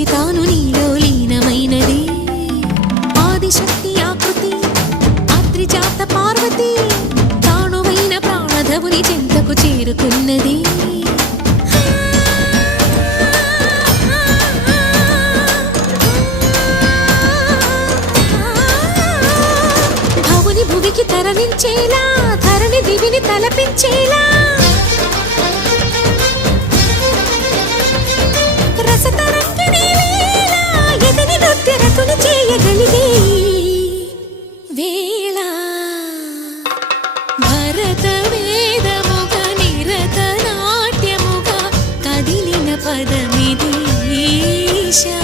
నుంచి తాను నీలో లీనమైనది ఆదిశక్తి ఆకృతి ఆద్రిజాత పార్వతి తానువైన ప్రాణధవుని చెంతకు చేరుకున్నది భవుని భువికి తరలించేలా ధరణి దివిని తలపించేలా చేయగలిగే వేళ భరత వేదముగ నిరత నాట్యముగా కదిలిన పదమిది ఈశా